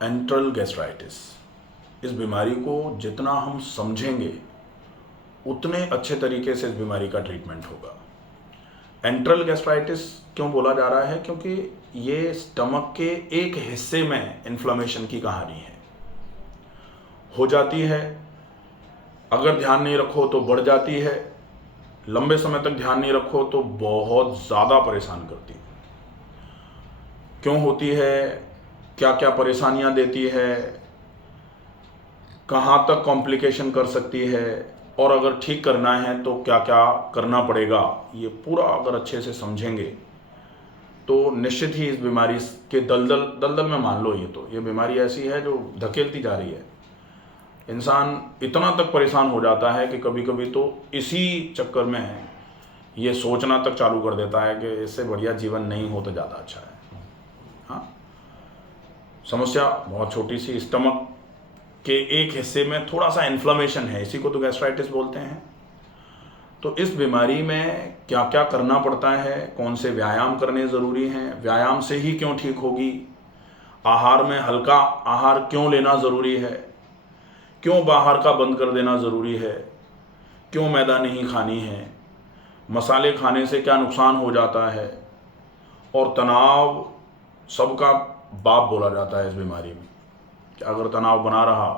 Enteral gastritis, इस बीमारी को जितना हम समझेंगे उतने अच्छे तरीके से इस बीमारी का ट्रीटमेंट होगा। एंट्रल गैस्ट्राइटिस क्यों बोला जा रहा है? क्योंकि ये स्टमक के एक हिस्से में इन्फ्लेमेशन की कहानी है। हो जाती है, अगर ध्यान नहीं रखो तो बढ़ जाती है, लंबे समय तक ध्यान नहीं रखो तो बहुत ज़्यादा परेशान करती है। क्यों होती है, क्या क्या परेशानियां देती है, कहाँ तक कॉम्प्लिकेशन कर सकती है, और अगर ठीक करना है तो क्या क्या करना पड़ेगा, ये पूरा अगर अच्छे से समझेंगे तो निश्चित ही इस बीमारी के दलदल में मान लो, ये बीमारी ऐसी है जो धकेलती जा रही है। इंसान इतना तक परेशान हो जाता है कि कभी कभी तो इसी चक्कर में ये सोचना तक चालू कर देता है कि इससे बढ़िया जीवन नहीं हो तो ज़्यादा अच्छा है। हाँ, समस्या बहुत छोटी सी, स्टमक के एक हिस्से में थोड़ा सा इन्फ्लेमेशन है, इसी को तो गैस्ट्राइटिस बोलते हैं। तो इस बीमारी में क्या क्या करना पड़ता है, कौन से व्यायाम करने ज़रूरी हैं, व्यायाम से ही क्यों ठीक होगी, आहार में हल्का आहार क्यों लेना ज़रूरी है, क्यों बाहर का बंद कर देना ज़रूरी है, क्यों मैदा नहीं खानी है, मसाले खाने से क्या नुकसान हो जाता है, और तनाव सबका बाप बोला जाता है इस बीमारी में कि अगर तनाव बना रहा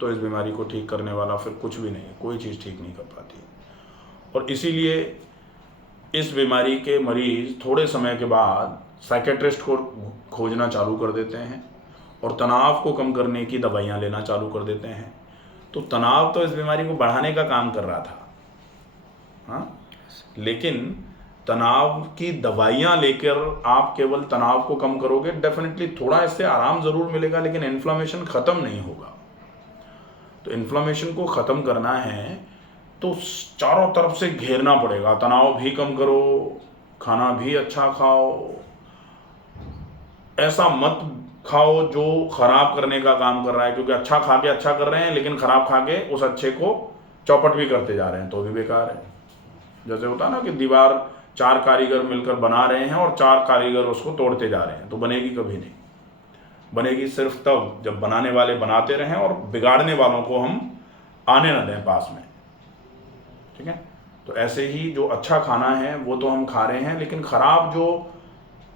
तो इस बीमारी को ठीक करने वाला फिर कुछ भी नहीं, कोई चीज़ ठीक नहीं कर पाती। और इसीलिए इस बीमारी के मरीज थोड़े समय के बाद साइकेट्रिस्ट को खोजना चालू कर देते हैं और तनाव को कम करने की दवाइयाँ लेना चालू कर देते हैं। तो तनाव तो इस बीमारी को बढ़ाने का काम कर रहा था, हाँ, लेकिन तनाव की दवाइयाँ लेकर आप केवल तनाव को कम करोगे, डेफिनेटली थोड़ा इससे आराम ज़रूर मिलेगा, लेकिन इन्फ्लेमेशन ख़त्म नहीं होगा। तो इन्फ्लेमेशन को ख़त्म करना है तो चारों तरफ से घेरना पड़ेगा। तनाव भी कम करो, खाना भी अच्छा खाओ, ऐसा मत खाओ जो ख़राब करने का काम कर रहा है, क्योंकि अच्छा खा के अच्छा कर रहे हैं लेकिन ख़राब खा के उस अच्छे को चौपट भी करते जा रहे हैं, तो भी बेकार है। जैसे होता है ना कि दीवार 4 कारीगर मिलकर बना रहे हैं और 4 कारीगर उसको तोड़ते जा रहे हैं, तो बनेगी कभी नहीं। बनेगी सिर्फ तब जब बनाने वाले बनाते रहें और बिगाड़ने वालों को हम आने न दें पास में, ठीक है। तो ऐसे ही जो अच्छा खाना है वो तो हम खा रहे हैं, लेकिन खराब जो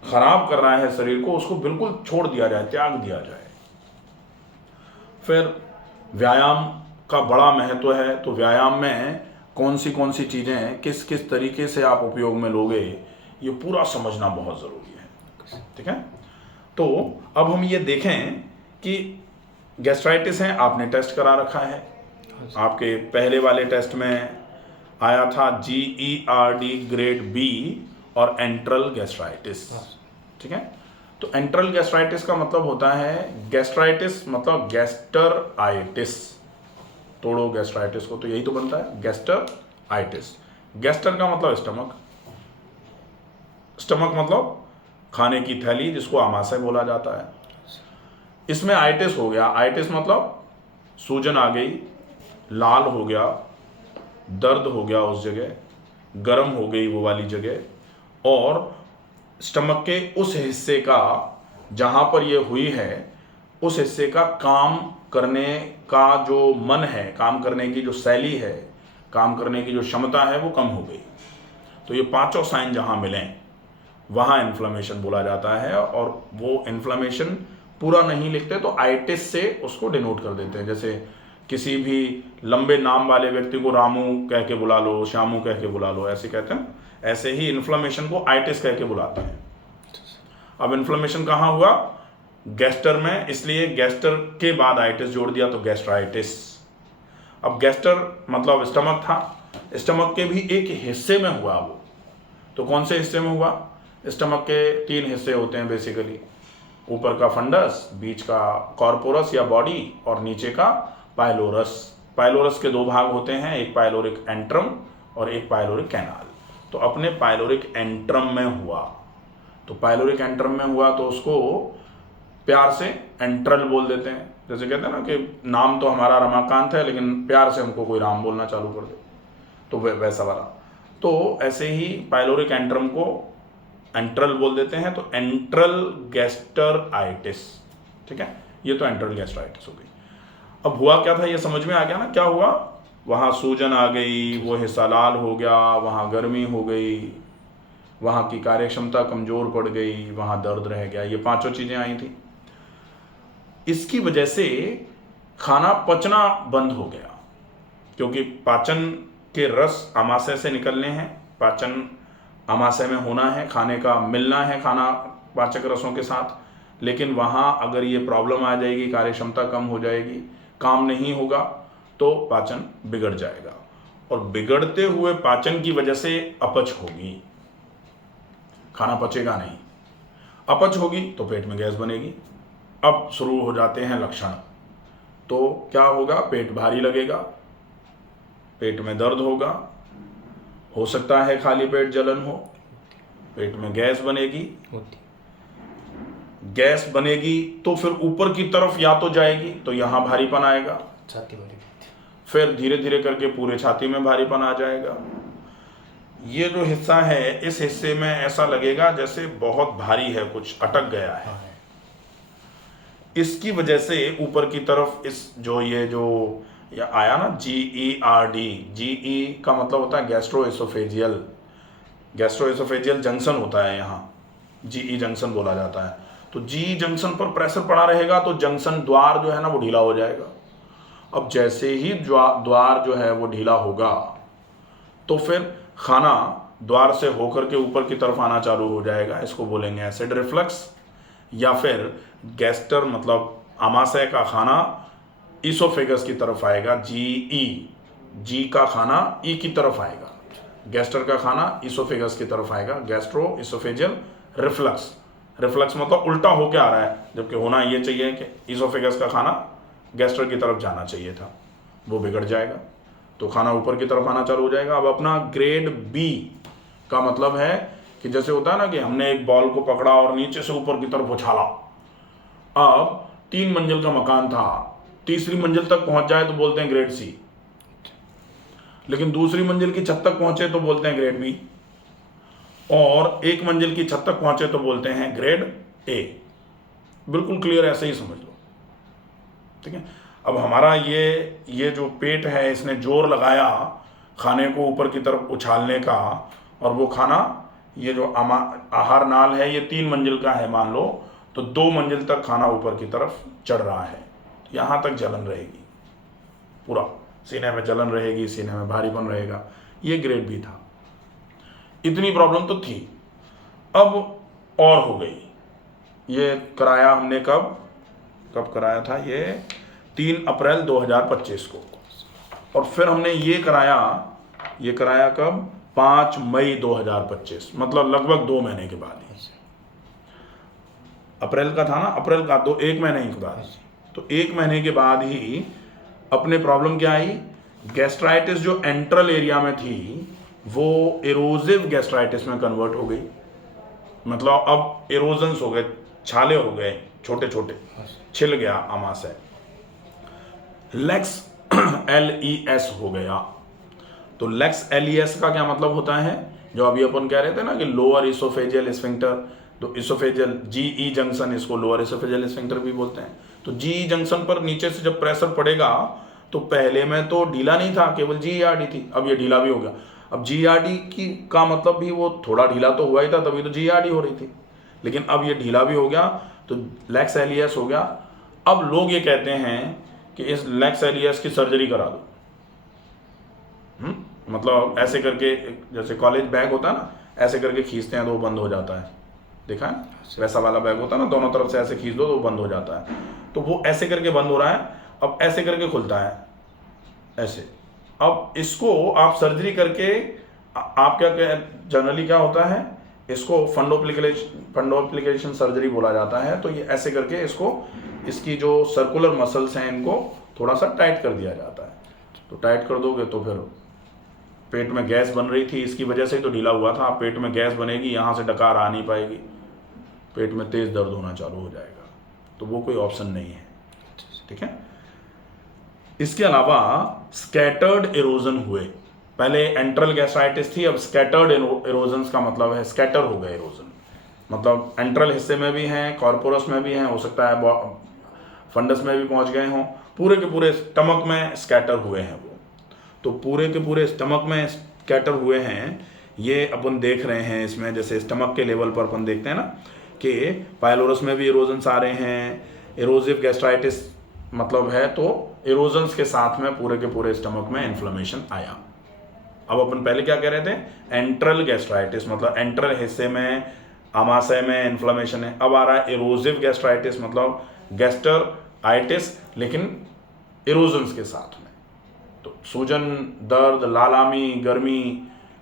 खराब कर रहा है शरीर को, उसको बिल्कुल छोड़ दिया जाए, त्याग दिया जाए। फिर व्यायाम का बड़ा महत्व है। तो व्यायाम में कौन सी चीज़ें किस किस तरीके से आप उपयोग में लोगे, ये पूरा समझना बहुत ज़रूरी है, ठीक है। तो अब हम ये देखें कि गैस्ट्राइटिस है, आपने टेस्ट करा रखा है, आपके पहले वाले टेस्ट में आया था GERD ग्रेड बी और एंट्रल गैस्ट्राइटिस, ठीक है। तो एंट्रल गैस्ट्राइटिस का मतलब होता है, गैस्ट्राइटिस मतलब गैस्टराइटिस, तोड़ो गैस्ट्राइटिस को तो यही तो बनता है गैस्टराइटिस। गैस्टर का मतलब स्टमक, स्टमक मतलब खाने की थैली, जिसको आमाशय बोला जाता है। इसमें आइटिस हो गया, आइटिस मतलब सूजन आ गई, लाल हो गया, दर्द हो गया उस जगह, गर्म हो गई वो वाली जगह, और स्टमक के उस हिस्से का जहाँ पर ये हुई है, उस हिस्से का काम करने का जो मन है, काम करने की जो शैली है, काम करने की जो क्षमता है, वो कम हो गई। तो ये पांचों साइन जहाँ मिलें वहाँ इन्फ्लेमेशन बोला जाता है, और वो इन्फ्लेमेशन पूरा नहीं लिखते तो आइटिस से उसको डिनोट कर देते हैं। जैसे किसी भी लंबे नाम वाले व्यक्ति को रामू कह के बुला लो, श्यामू कह के बुला लो, ऐसे कहते हैं। ऐसे ही इन्फ्लेमेशन को आइटिस कह के बुलाते हैं। अब इन्फ्लेमेशन कहाँ हुआ? गैस्टर में, इसलिए गैस्टर के बाद आइटिस जोड़ दिया तो गैस्ट्राइटिस। अब गैस्टर मतलब स्टमक था, स्टमक के भी एक हिस्से में हुआ वो, तो कौन से हिस्से में हुआ? स्टमक के 3 हिस्से होते हैं बेसिकली, ऊपर का फंडस, बीच का कॉर्पोरस या बॉडी, और नीचे का पाइलोरस। पाइलोरस के 2 भाग होते हैं, एक पाइलोरिक एंट्रम और एक पाइलोरिक कैनाल। तो अपने पाइलोरिक एंट्रम में हुआ, तो पाइलोरिक एंट्रम में हुआ तो उसको प्यार से एंट्रल बोल देते हैं। जैसे कहते हैं ना कि नाम तो हमारा रमाकांत है, लेकिन प्यार से हमको कोई राम बोलना चालू कर दे, तो वैसा वाला। तो ऐसे ही पाइलोरिक एंट्रम को एंट्रल बोल देते हैं। तो एंट्रल गैस्टराइटिस, ठीक है, ये तो एंट्रल गैस्ट्राइटिस हो गई। अब हुआ क्या था ये समझ में आ गया ना क्या हुआ, वहाँ सूजन आ गई, वो हिस्सा लाल हो गया, वहाँ गर्मी हो गई, वहाँ की कार्यक्षमता कमज़ोर पड़ गई, वहाँ दर्द रह गया, ये पांचों चीज़ें आई थी। इसकी वजह से खाना पचना बंद हो गया, क्योंकि पाचन के रस आमाशय से निकलने हैं, पाचन आमाशय में होना है, खाने का मिलना है खाना पाचक रसों के साथ, लेकिन वहाँ अगर ये प्रॉब्लम आ जाएगी, कार्यक्षमता कम हो जाएगी, काम नहीं होगा, तो पाचन बिगड़ जाएगा, और बिगड़ते हुए पाचन की वजह से अपच होगी, खाना पचेगा नहीं, अपच होगी तो पेट में गैस बनेगी। अब शुरू हो जाते हैं लक्षण, तो क्या होगा, पेट भारी लगेगा, पेट में दर्द होगा, हो सकता है खाली पेट जलन हो, पेट में गैस बनेगी, गैस बनेगी तो फिर ऊपर की तरफ या तो जाएगी, तो यहाँ भारीपन आएगा, छाती भारी, फिर धीरे धीरे करके पूरे छाती में भारीपन आ जाएगा। ये जो हिस्सा है, इस हिस्से में ऐसा लगेगा जैसे बहुत भारी है, कुछ अटक गया है। इसकी वजह से ऊपर की तरफ इस जो ये आया ना GERD, GE का मतलब होता है गैस्ट्रोएसोफेजियल, गैस्ट्रोएसोफेजियल जंक्शन होता है, यहाँ GE जंक्शन बोला जाता है। तो GE जंक्शन पर प्रेशर पड़ा रहेगा तो जंक्शन द्वार जो है ना वो ढीला हो जाएगा। अब जैसे ही द्वार जो है वो ढीला होगा तो फिर खाना द्वार से होकर के ऊपर की तरफ आना चालू हो जाएगा, इसको बोलेंगे एसिड रिफ्लक्स, या फिर गैस्टर मतलब आमाशय का खाना इसोफेगस की तरफ आएगा, जी का खाना ई की तरफ आएगा, गैस्टर का खाना इसोफेगस की तरफ आएगा, गैस्ट्रो इसोफेजियल रिफ्लक्स। रिफ्लक्स मतलब उल्टा होके आ रहा है, जबकि होना ये चाहिए कि इसोफेगस का खाना गैस्टर की तरफ जाना चाहिए था, वो बिगड़ जाएगा, तो खाना ऊपर की तरफ आना चालू हो जाएगा। अब अपना ग्रेड बी का मतलब है कि जैसे होता है ना कि हमने एक बॉल को पकड़ा और नीचे से ऊपर की तरफ उछाला, अब 3 मंजिल का मकान था, तीसरी मंजिल तक पहुंच जाए तो बोलते हैं ग्रेड सी, लेकिन दूसरी मंजिल की छत तक पहुंचे तो बोलते हैं ग्रेड बी, और 1 मंजिल की छत तक पहुंचे तो बोलते हैं ग्रेड ए। बिल्कुल क्लियर, ऐसे ही समझ लो, ठीक है। अब हमारा ये जो पेट है, इसने जोर लगाया खाने को ऊपर की तरफ उछालने का, और वो खाना, ये जो आहार नाल है ये 3 मंजिल का है मान लो, तो 2 मंजिल तक खाना ऊपर की तरफ चढ़ रहा है, यहाँ तक जलन रहेगी, पूरा सीने में जलन रहेगी, सीने में भारीपन रहेगा, ये ग्रेड बी था। इतनी प्रॉब्लम तो थी। अब और हो गई, ये कराया हमने कब कराया था, ये 3 अप्रैल 2025 को, और फिर हमने ये कराया कब, 5 मई 2025, मतलब लगभग 2 महीने के बाद ही, अप्रैल का था ना, अप्रैल का तो 1 महीने ही बाद, तो 1 महीने के बाद ही अपने प्रॉब्लम क्या आई, गैस्ट्राइटिस जो एंट्रल एरिया में थी वो एरोजिव गैस्ट्राइटिस में कन्वर्ट हो गई, मतलब अब एरोजन्स हो गए, छाले हो गए, छोटे छोटे छिल गया आमाशय, लेक्स LES हो गया। तो लेक्स LES का क्या मतलब होता है, जो अभी अपन कह रहे थे ना कि लोअर इसोफेजियल स्फिंक्टर, तो इसोफेजियल GE जंक्शन, इसको लोअर इसोफेजियल स्फिंक्टर भी बोलते हैं। तो GE जंक्शन पर नीचे से जब प्रेशर पड़ेगा, तो पहले में तो ढीला नहीं था, केवल GERD थी, अब ये ढीला भी हो गया। अब GERD की का मतलब भी वो थोड़ा ढीला तो हुआ ही था, तभी तो GERD हो रही थी, लेकिन अब ये ढीला भी हो गया, तो लेक्स LES हो गया। अब लोग ये कहते हैं कि इस लेक्स LES की सर्जरी करा दो, मतलब ऐसे करके, जैसे कॉलेज बैग होता है ना, ऐसे करके खींचते हैं तो वो बंद हो जाता है, देखा है, वैसा वाला बैग होता है ना, दोनों तरफ से ऐसे खींच दो तो वो बंद हो जाता है, तो वो ऐसे करके बंद हो रहा है, अब ऐसे करके खुलता है, ऐसे। अब इसको आप सर्जरी करके, आप क्या जनरली क्या होता है, इसको फंडोप्लिकेशन सर्जरी बोला जाता है, तो ये ऐसे करके इसको, इसकी जो सर्कुलर मसल्स हैं इनको थोड़ा सा टाइट कर दिया जाता है, तो टाइट कर दोगे तो फिर पेट में गैस बन रही थी, इसकी वजह से ही तो ढीला हुआ था, पेट में गैस बनेगी, यहाँ से डकार आ नहीं पाएगी, पेट में तेज दर्द होना चालू हो जाएगा, तो वो कोई ऑप्शन नहीं है, ठीक है। इसके अलावा स्कैटर्ड एरोजन हुए, पहले एंट्रल गैस्ट्राइटिस थी, अब स्कैटर्ड एरोजन का मतलब है स्कैटर हो गए एरोजन, मतलब एंट्रल हिस्से में भी हैं, कॉर्पोरस में भी हैं, हो सकता है फंडस में भी पहुंच गए हों, पूरे के पूरे स्टमक में स्कैटर हुए हैं वो। तो पूरे के पूरे स्टमक में स्कैटर हुए हैं, ये अपन देख रहे हैं इसमें। जैसे स्टमक के लेवल पर अपन देखते हैं ना कि पायलोरस में भी इरोजन्स आ रहे हैं, एरोजिव गैस्ट्राइटिस मतलब है, तो इरोजन्स के साथ में पूरे के पूरे स्टमक में इन्फ्लेमेशन आया। अब अपन पहले क्या कह रहे थे, एंट्रल गैस्ट्राइटिस मतलब एंट्रल हिस्से में आमाशय में इन्फ्लेमेशन है। अब आ रहा है एरोजिव गैस्ट्राइटिस मतलब गैस्ट्राइटिस लेकिन इरोजन्स के साथ में। तो सूजन, दर्द, लालामी, गर्मी,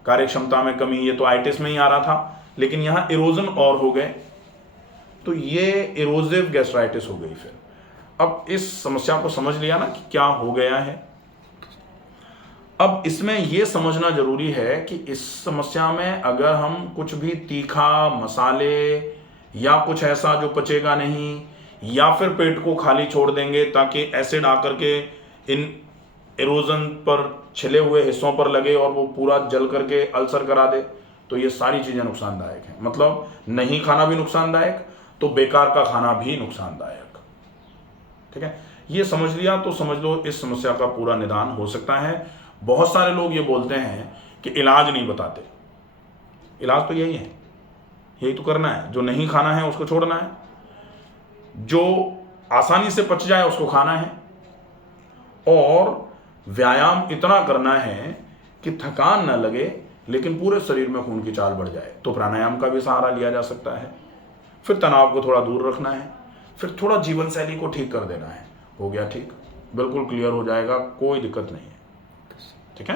कार्यक्षमता में कमी, ये तो आइटिस में ही आ रहा था, लेकिन यहाँ इरोजन और हो गए, तो ये इरोजिव गैस्ट्राइटिस हो गई। फिर अब इस समस्या को समझ लिया ना कि क्या हो गया है। अब इसमें यह समझना जरूरी है कि इस समस्या में अगर हम कुछ भी तीखा, मसाले या कुछ ऐसा जो पचेगा नहीं, या फिर पेट को खाली छोड़ देंगे ताकि एसिड आकर के इन इरोजन पर छिले हुए हिस्सों पर लगे और वो पूरा जल करके अल्सर करा दे, तो ये सारी चीज़ें नुकसानदायक हैं। मतलब नहीं खाना भी नुकसानदायक, तो बेकार का खाना भी नुकसानदायक। ठीक है, ये समझ लिया तो समझ लो इस समस्या का पूरा निदान हो सकता है। बहुत सारे लोग ये बोलते हैं कि इलाज नहीं बताते, इलाज तो यही है, यही तो करना है। जो नहीं खाना है उसको छोड़ना है, जो आसानी से पच जाए उसको खाना है, और व्यायाम इतना करना है कि थकान न लगे लेकिन पूरे शरीर में खून की चाल बढ़ जाए। तो प्राणायाम का भी सहारा लिया जा सकता है। फिर तनाव को थोड़ा दूर रखना है, फिर थोड़ा जीवन शैली को ठीक कर देना है, हो गया ठीक, बिल्कुल क्लियर हो जाएगा, कोई दिक्कत नहीं है। ठीक है।